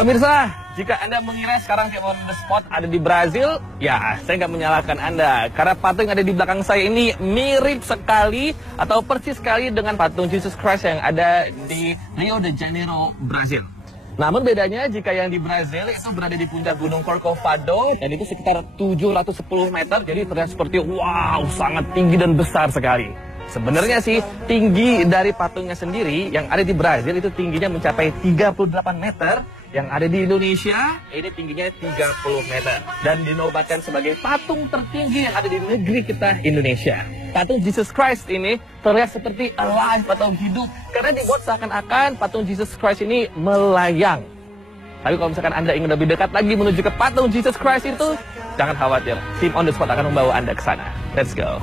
Pemirsa, jika Anda mengira sekarang Tim on the Spot ada di Brazil, ya saya nggak menyalahkan Anda. Karena patung yang ada di belakang saya ini mirip sekali atau persis sekali dengan patung Jesus Christ yang ada di Rio de Janeiro, Brazil. Namun bedanya jika yang di Brazil itu berada di puncak Gunung Corcovado dan itu sekitar 710 meter, jadi terlihat seperti wow, sangat tinggi dan besar sekali. Sebenarnya sih tinggi dari patungnya sendiri yang ada di Brazil itu tingginya mencapai 38 meter. Yang ada di Indonesia ini tingginya 30 meter dan dinobatkan sebagai patung tertinggi yang ada di negeri kita Indonesia. Patung Jesus Christ ini terlihat seperti alive atau hidup karena dibuat seakan-akan patung Jesus Christ ini melayang. Tapi kalau misalkan Anda ingin lebih dekat lagi menuju ke patung Jesus Christ itu, jangan khawatir, Tim on the Spot akan membawa Anda ke sana. Let's go.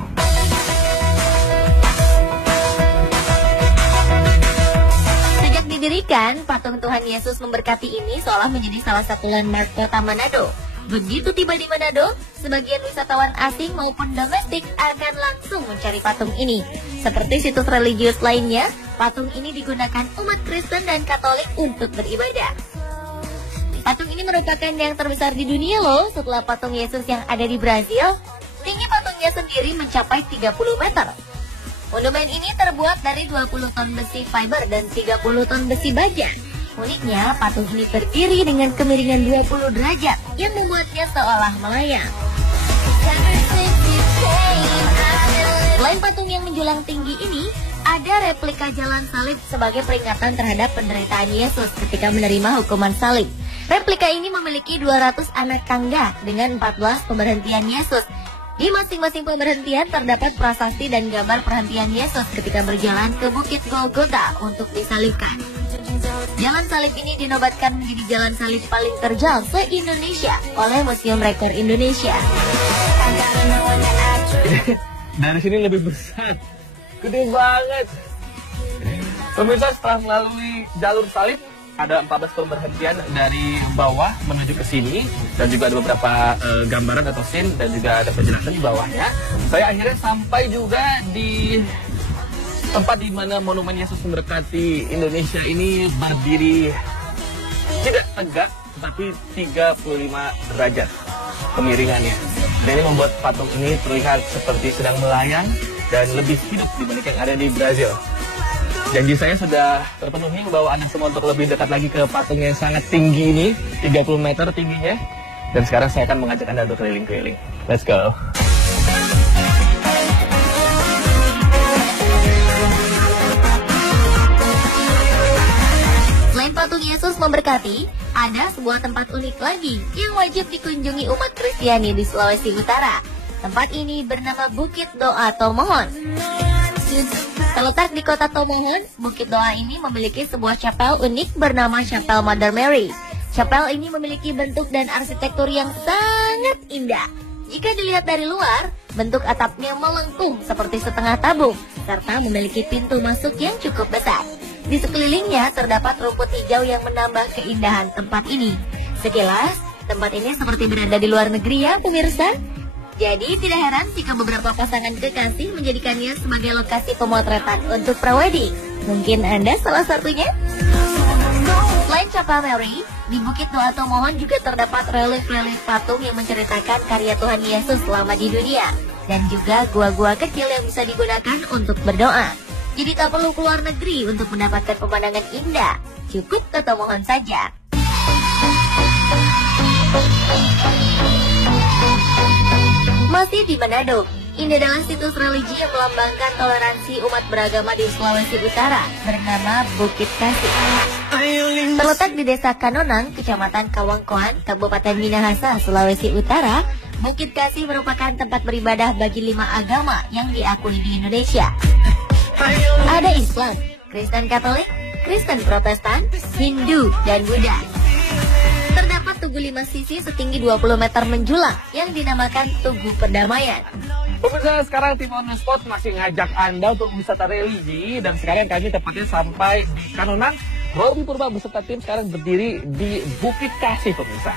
Didirikan, patung Tuhan Yesus memberkati ini seolah menjadi salah satu landmark kota Manado. Begitu tiba di Manado, sebagian wisatawan asing maupun domestik akan langsung mencari patung ini. Seperti situs religius lainnya, patung ini digunakan umat Kristen dan Katolik untuk beribadah. Patung ini merupakan yang terbesar di dunia loh setelah patung Yesus yang ada di Brazil. Tinggi patungnya sendiri mencapai 30 meter. Monumen ini terbuat dari 20 ton besi fiber dan 30 ton besi baja. Uniknya, patung ini berdiri dengan kemiringan 20 derajat yang membuatnya seolah melayang. Selain patung yang menjulang tinggi ini, ada replika jalan salib sebagai peringatan terhadap penderitaan Yesus ketika menerima hukuman salib. Replika ini memiliki 200 anak tangga dengan 14 pemberhentian Yesus. Di masing-masing pemberhentian terdapat prasasti dan gambar perhentian Yesus ketika berjalan ke Bukit Golgota untuk disalibkan. Jalan salib ini dinobatkan menjadi jalan salib paling terjal se-Indonesia oleh Museum Rekor Indonesia. Dari sini lebih besar, gede banget. Pemirsa, setelah melalui jalur salib, ada 14 pemberhentian dari bawah menuju ke sini dan juga ada beberapa gambaran atau scene dan juga ada penjelasan di bawahnya. Saya akhirnya sampai juga di tempat di mana monumen Yesus memberkati Indonesia ini berdiri tidak tegak tetapi 35 derajat kemiringannya. Dan ini membuat patung ini terlihat seperti sedang melayang dan lebih hidup dibanding yang ada di Brazil. Janji saya sudah terpenuhi membawa Anda semua untuk lebih dekat lagi ke patung yang sangat tinggi ini, 30 meter tingginya. Dan sekarang saya akan mengajak Anda untuk keliling-keliling. Let's go. Selain patung Yesus memberkati, ada sebuah tempat unik lagi yang wajib dikunjungi umat Kristiani di Sulawesi Utara. Tempat ini bernama Bukit Doa Tomohon. Terletak di kota Tomohon, Bukit Doa ini memiliki sebuah chapel unik bernama Chapel Mother Mary. Chapel ini memiliki bentuk dan arsitektur yang sangat indah. Jika dilihat dari luar, bentuk atapnya melengkung seperti setengah tabung, serta memiliki pintu masuk yang cukup besar. Di sekelilingnya terdapat rumput hijau yang menambah keindahan tempat ini. Sekilas, tempat ini seperti berada di luar negeri ya pemirsa. Jadi tidak heran jika beberapa pasangan kekasih menjadikannya sebagai lokasi pemotretan untuk prawedding. Mungkin Anda salah satunya? Selain Chapel Mary, di Bukit Doa Tomohon juga terdapat relief-relief patung yang menceritakan karya Tuhan Yesus selama di dunia. Dan juga gua-gua kecil yang bisa digunakan untuk berdoa. Jadi tak perlu keluar negeri untuk mendapatkan pemandangan indah. Cukup ke Tomohon saja. Masih di Manado, ini adalah situs religi yang melambangkan toleransi umat beragama di Sulawesi Utara bernama Bukit Kasih. Terletak di Desa Kanonang, Kecamatan Kawangkoan, Kabupaten Minahasa, Sulawesi Utara, Bukit Kasih merupakan tempat beribadah bagi 5 agama yang diakui di Indonesia. Ada Islam, Kristen Katolik, Kristen Protestan, Hindu, dan Buddha. Terdapat tugu 5 sisi setinggi 20 meter menjulang yang dinamakan Tugu Perdamaian. Pemirsa, sekarang Tim on the Spot masih ngajak Anda untuk wisata religi. Dan sekarang kami tepatnya sampai di Kanonang. Robi Purba beserta tim sekarang berdiri di Bukit Kasih, pemirsa.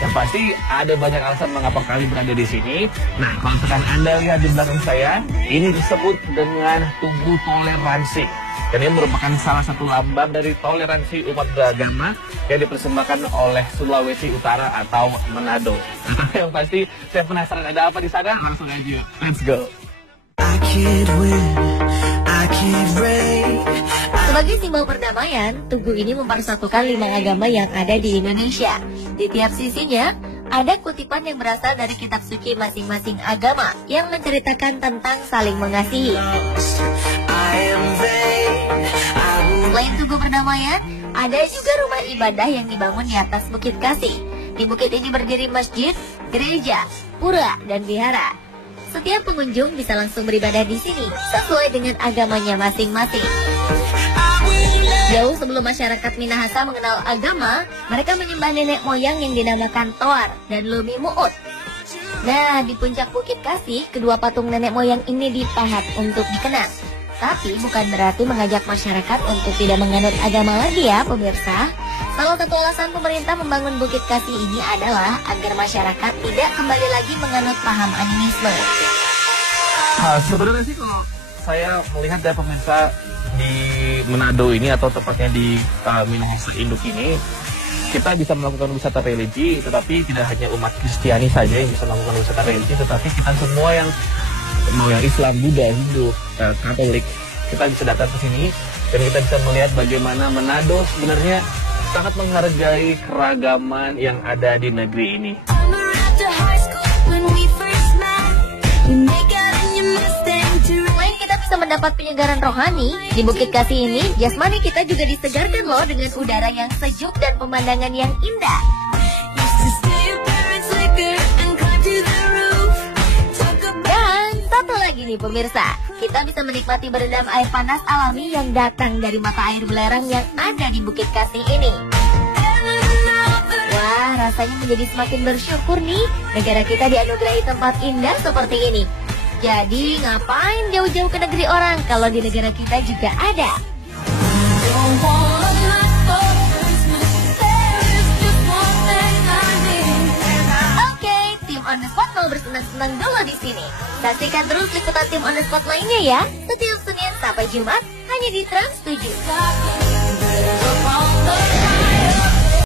Yang pasti ada banyak alasan mengapa kami berada di sini. Nah, kalau misalkan Anda lihat di belakang saya, ini disebut dengan Tugu Toleransi. Dan ini merupakan salah satu lambang dari toleransi umat beragama yang dipersembahkan oleh Sulawesi Utara atau Manado. Nah, yang pasti saya penasaran ada apa di sana, langsung aja. Let's go. Sebagai simbol perdamaian, Tugu ini mempersatukan 5 agama yang ada di Indonesia. Di tiap sisinya, ada kutipan yang berasal dari kitab suci masing-masing agama yang menceritakan tentang saling mengasihi. Selain Tugu Perdamaian, ada juga rumah ibadah yang dibangun di atas Bukit Kasih. Di bukit ini berdiri masjid, gereja, pura, dan vihara. Setiap pengunjung bisa langsung beribadah di sini sesuai dengan agamanya masing-masing. Jauh sebelum masyarakat Minahasa mengenal agama, mereka menyembah nenek moyang yang dinamakan Toar dan Lumi Muut. Nah, di puncak Bukit Kasih, kedua patung nenek moyang ini dipahat untuk dikenang. Tapi bukan berarti mengajak masyarakat untuk tidak menganut agama lagi ya pemirsa. Salah satu alasan pemerintah membangun Bukit Kasih ini adalah agar masyarakat tidak kembali lagi menganut paham animisme. Sebenarnya sih kalau saya melihat dari pemirsa di Manado ini atau tepatnya di Minahasa Induk ini, kita bisa melakukan wisata religi, tetapi tidak hanya umat Kristiani saja yang bisa melakukan wisata religi, tetapi kita semua yang mau yang Islam, Buddha, Hindu, Katolik, kita bisa datang ke sini dan kita bisa melihat bagaimana Manado sebenarnya sangat menghargai keragaman yang ada di negeri ini. Selain kita bisa mendapat penyegaran rohani, di Bukit Kasih ini, jasmani kita juga disegarkan loh dengan udara yang sejuk dan pemandangan yang indah. Satu lagi nih pemirsa, kita bisa menikmati berendam air panas alami yang datang dari mata air belerang yang ada di Bukit Kasih ini. Wah, rasanya menjadi semakin bersyukur nih, negara kita dianugerahi tempat indah seperti ini. Jadi ngapain jauh-jauh ke negeri orang kalau di negara kita juga ada? On the Spot mau bersenang-senang dulu di sini. Saksikan terus liputan Tim On The Spot lainnya ya. Setiap Senin sampai Jumat hanya di Trans 7.